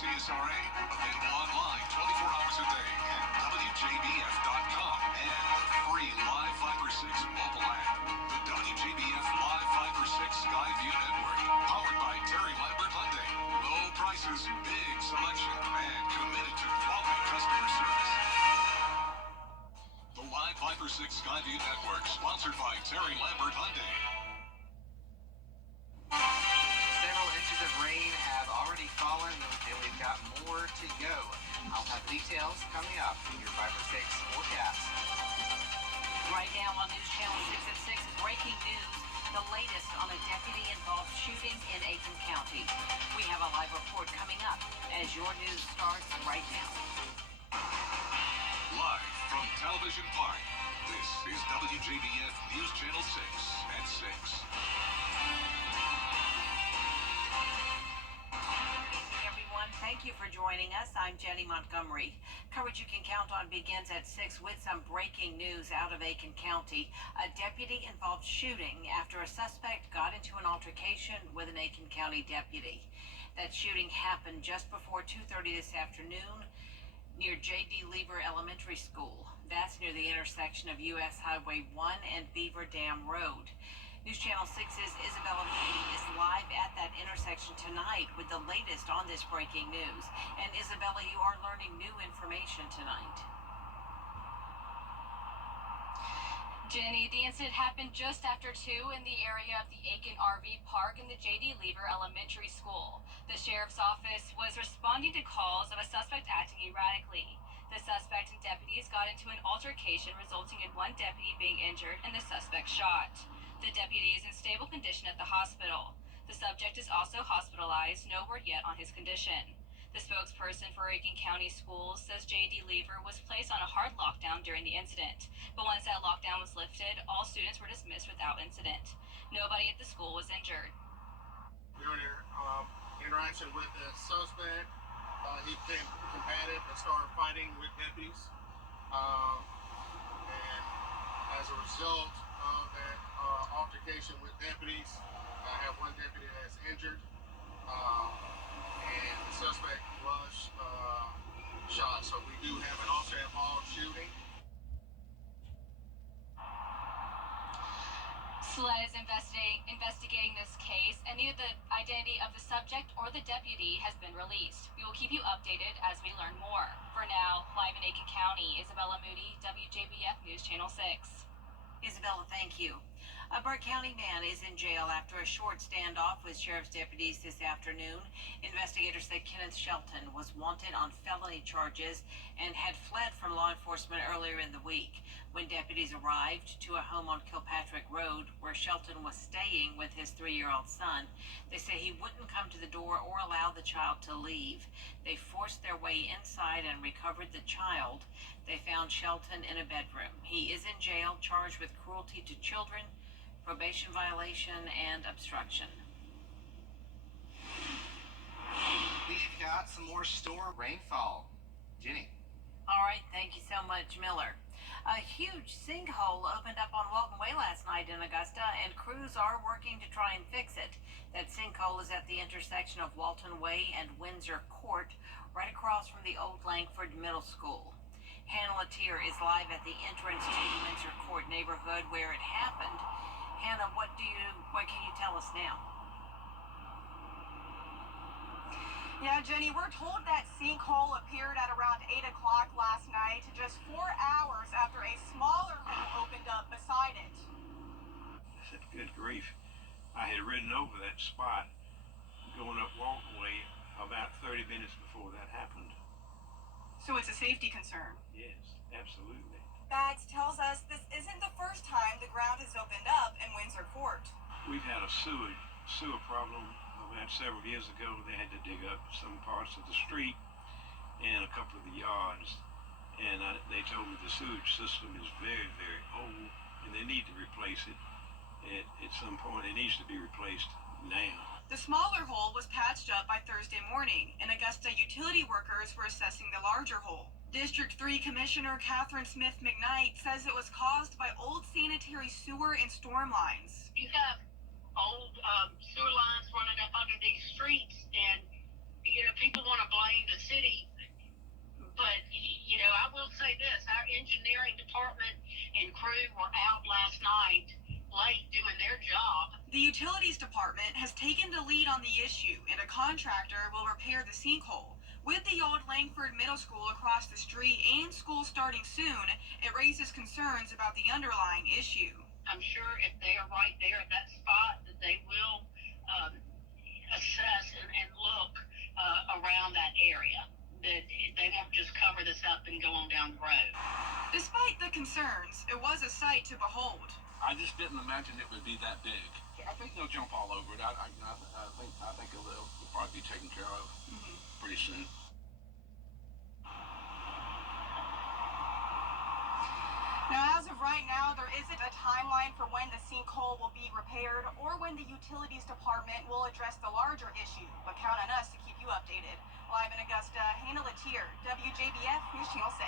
CSRA, available online 24 hours a day at WJBF.com and the free Live 5 for 6 mobile app. The WJBF Live 5 for 6 Skyview Network, powered by Terry Lambert Hyundai. Low prices, big selection, and committed to quality customer service. The Live 5 for 6 Skyview Network, sponsored by Terry Lambert Hyundai. Several inches of rain have already fallen, and we've got more to go. I'll have details coming up in your 5 for 6 forecast. Right now on News Channel 6 at 6, breaking news, the latest on a deputy-involved shooting in Aiken County. We have a live report coming up as your news starts right now. Live from Television Park, this is WJBF News Channel 6 at 6. Thank you for joining us. I'm Jenny Montgomery. Coverage you can count on begins at 6 with some breaking news out of Aiken County. A deputy-involved shooting after a suspect got into an altercation with an Aiken County deputy. That shooting happened just before 2:30 this afternoon near J.D. Lever Elementary School. That's near the intersection of U.S. Highway 1 and Beaver Dam Road. News Channel 6's Isabella Moody is live at that intersection tonight with the latest on this breaking news. And Isabella, you are learning new information tonight. Jenny, the incident happened just after 2 in the area of the Aiken RV Park in the J.D. Lever Elementary School. The sheriff's office was responding to calls of a suspect acting erratically. The suspect and deputies got into an altercation, resulting in one deputy being injured and the suspect shot. The deputy is in stable condition at the hospital. The subject is also hospitalized, no word yet on his condition. The spokesperson for Aiken County Schools says J.D. Lever was placed on a hard lockdown during the incident. But once that lockdown was lifted, all students were dismissed without incident. Nobody at the school was injured. During their interaction with the suspect, he became combative and started fighting with deputies. And as a result of that altercation with deputies, I have one deputy that's injured, and the suspect was shot. So we do have an also involved shooting. SLED is investigating this case, and neither the identity of the subject or the deputy has been released. We will keep you updated as we learn more. For now, live in Aiken County, Isabella Moody, WJBF News Channel 6. Isabella, thank you. A Burke County man is in jail after a short standoff with sheriff's deputies this afternoon. Investigators say Kenneth Shelton was wanted on felony charges and had fled from law enforcement earlier in the week. When deputies arrived to a home on Kilpatrick Road where Shelton was staying with his 3-year-old son, they say he wouldn't come to the door or allow the child to leave. They forced their way inside and recovered the child. They found Shelton in a bedroom. He is in jail, charged with cruelty to children, probation violation, and obstruction. We've got some more storm rainfall. Jenny. All right, thank you so much, Miller. A huge sinkhole opened up on Walton Way last night in Augusta, and crews are working to try and fix it. That sinkhole is at the intersection of Walton Way and Windsor Court, right across from the old Langford Middle School. Hannah Latier is live at the entrance to the Windsor Court neighborhood where it happened. Hannah, what can you tell us now? Yeah, Jenny, we're told that sinkhole appeared at around 8 o'clock last night, just 4 hours after a smaller hole opened up beside it. I said, good grief. I had ridden over that spot going up Walton Way about 30 minutes before that happened. So it's a safety concern? Yes, absolutely. Bags tells us this isn't the first time the ground has opened up in Windsor Court. We've had a sewer problem about several years ago. They had to dig up some parts of the street and a couple of the yards, and they told me the sewage system is very, very old and they need to replace it at some point. It needs to be replaced now. The smaller hole was patched up by Thursday morning, and Augusta utility workers were assessing the larger hole. District 3 Commissioner Catherine Smith McKnight says it was caused by old sanitary sewer and storm lines. You have old sewer lines running up under these streets, and people want to blame the city, but, I will say this, our engineering department and crew were out last night late doing their job. The utilities department has taken the lead on the issue, and a contractor will repair the sinkhole. With the old Langford Middle School across the street and school starting soon, it raises concerns about the underlying issue. I'm sure if they are right there at that spot, that they will assess and look around that area. That they won't just cover this up and go on down the road. Despite the concerns, it was a sight to behold. I just didn't imagine it would be that big. I think they'll jump all over it. I think it'll probably be taken care of pretty soon. Now, as of right now, there isn't a timeline for when the sinkhole will be repaired or when the utilities department will address the larger issue, but count on us to keep you updated. Live in Augusta, Hannah Latier, WJBF News Channel 6.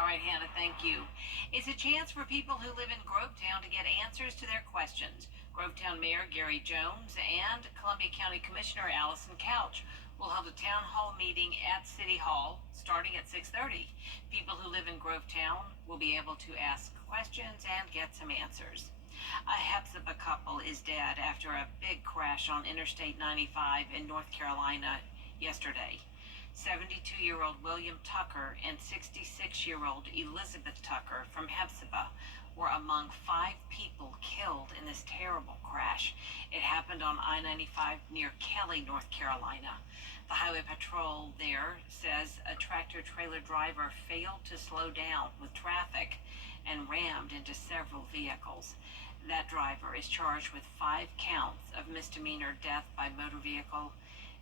All right, Hannah, thank you. It's a chance for people who live in Grovetown to get answers to their questions. Grovetown Mayor Gary Jones and Columbia County Commissioner Allison Couch will hold a town hall meeting at City Hall starting at 6:30. People who live in Grovetown will be able to ask questions and get some answers. A Hephzibah couple is dead after a big crash on Interstate 95 in North Carolina yesterday. 72-year-old William Tucker and 66-year-old Elizabeth Tucker from Hephzibah were among 5 people killed in this terrible crash. It happened on I-95 near Kelly, North Carolina. The highway patrol there says a tractor-trailer driver failed to slow down with traffic and rammed into several vehicles. That driver is charged with 5 counts of misdemeanor death by motor vehicle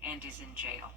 and is in jail.